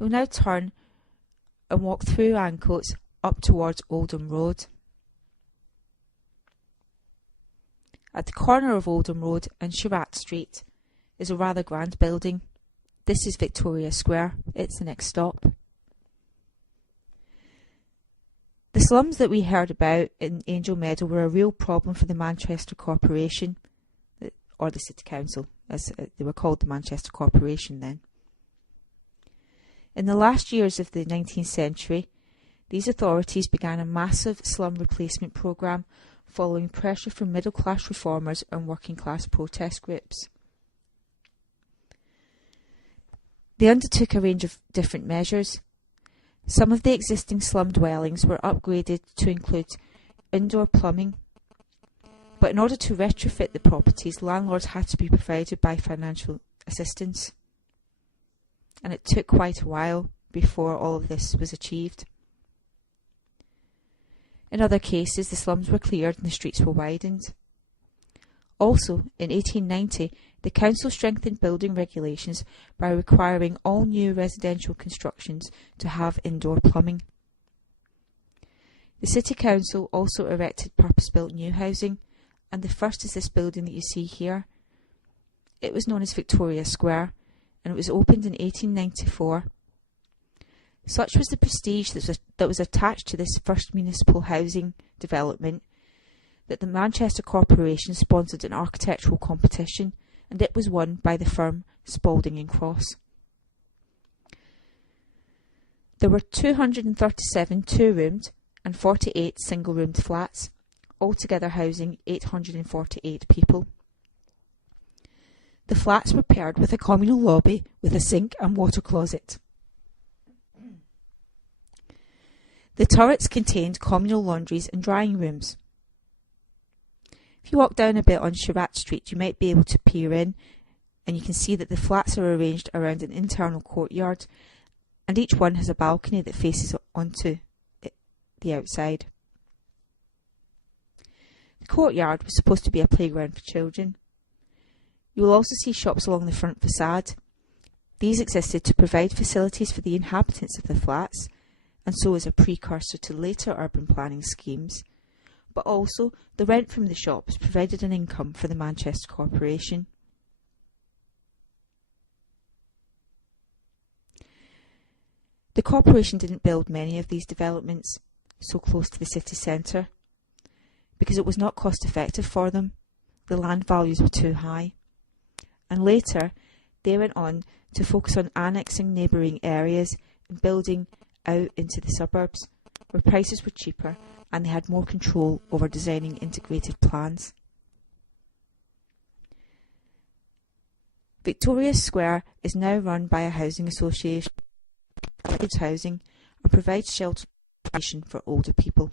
We'll now turn and walk through Ancoats up towards Oldham Road. At the corner of Oldham Road and Surratt Street is a rather grand building. This is Victoria Square. It's the next stop. The slums that we heard about in Angel Meadow were a real problem for the Manchester Corporation, or the City Council, as they were called, the Manchester Corporation then. In the last years of the 19th century, these authorities began a massive slum replacement programme following pressure from middle-class reformers and working-class protest groups. They undertook a range of different measures. Some of the existing slum dwellings were upgraded to include indoor plumbing, but in order to retrofit the properties, landlords had to be provided by financial assistance. And it took quite a while before all of this was achieved. In other cases, the slums were cleared and the streets were widened. Also, in 1890, the council strengthened building regulations by requiring all new residential constructions to have indoor plumbing. The City Council also erected purpose-built new housing, and the first is this building that you see here. It was known as Victoria Square, and it was opened in 1894. Such was the prestige that was attached to this first municipal housing development that the Manchester Corporation sponsored an architectural competition, and it was won by the firm Spalding and Cross. There were 237 two-roomed and 48 single-roomed flats, altogether housing 848 people. The flats were paired with a communal lobby with a sink and water closet. The turrets contained communal laundries and drying rooms. If you walk down a bit on Surratt Street, you might be able to peer in, and you can see that the flats are arranged around an internal courtyard, and each one has a balcony that faces onto the outside. The courtyard was supposed to be a playground for children. You will also see shops along the front facade. These existed to provide facilities for the inhabitants of the flats, and so as a precursor to later urban planning schemes, but also the rent from the shops provided an income for the Manchester Corporation. The Corporation didn't build many of these developments so close to the city centre because it was not cost effective for them. The land values were too high. And later they went on to focus on annexing neighbouring areas and building out into the suburbs where prices were cheaper and they had more control over designing integrated plans. Victoria Square is now run by a housing association that provides housing and provides shelter for older people.